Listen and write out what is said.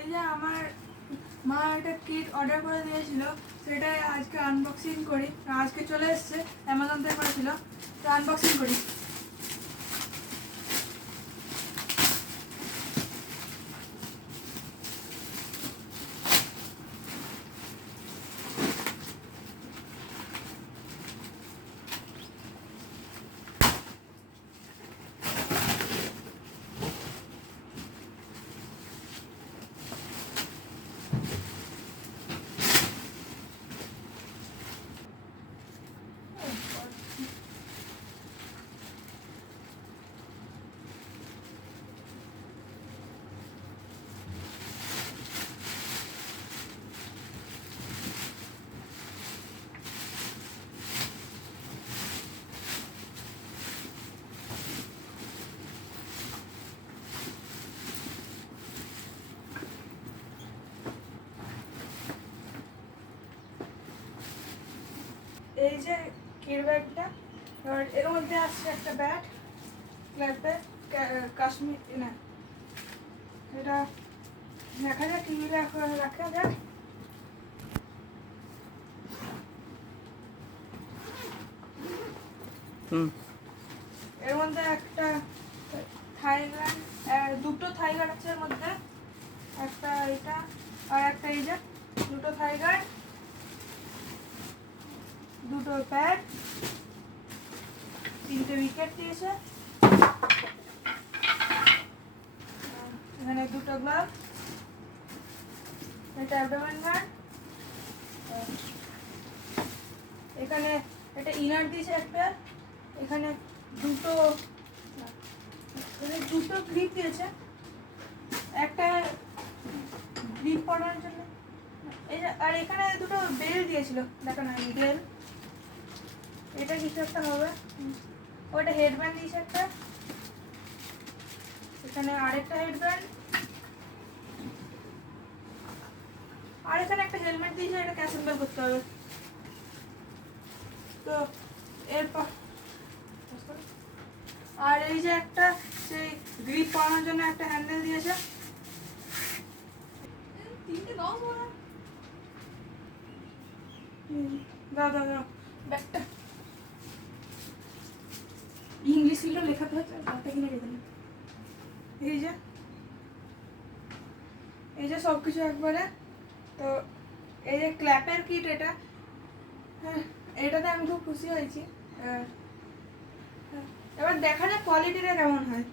এই যে আমার মা একটা কিট অর্ডার করে দিয়েছিল, সেটাই আজকে আনবক্সিং করি। আজকে চলে এসছে অ্যামাজন থেকে করেছিল। তো আনবক্সিং করি। এই যে কির ব্যাগটা এবার এর মধ্যে আসছে একটা ব্যাট ল্যাপে কাশ্মীর না এটা দেখা যাক টিভি রাখা যাক। এর মধ্যে একটা থাইল্যান্ড দুটো থাইগার্ড আছে এর মধ্যে একটা এটা আর একটা এই যে দুটো থাইগার্ড দুটো প্যাড তিনটে উইকেট দিয়েছে। এখানে দুটো গ্লাভ এটা অ্যাবডোমেন গার্ড এখানে এটা ইনার দিয়েছে একটা, এখানে দুটো দুটো গ্রিপ দিয়েছে। একটা গ্রিপ পড়ানোর জন্য। আর এখানে দুটো বেল দিয়েছিল, দেখো না বেল এটা কিছু একটা হবে। ওটা হেডব্যান্ড দিয়েছে একটা এখানে আরেকটা হেডব্যান্ড আর এখানে একটা হেলমেট দিয়েছে এটা ক্যাসেম্বল করতে হবে। তো এরপর আর এই যে একটা সেই গ্রিপ পরানোর জন্য একটা হ্যান্ডেল দিয়েছে। তিনটে দাও দাও দাও। ব্যাগটা। ছিল লেখাতে হচ্ছে ব্যাগটা কিনে রেখে এই যে এই যে সব কিছু একবারে। তো এই যে ক্ল্যাপের কিট এটা হ্যাঁ এটাতে আমি খুব খুশি হয়েছি। হ্যাঁ, এবার দেখা যাক কোয়ালিটিটা কেমন হয়।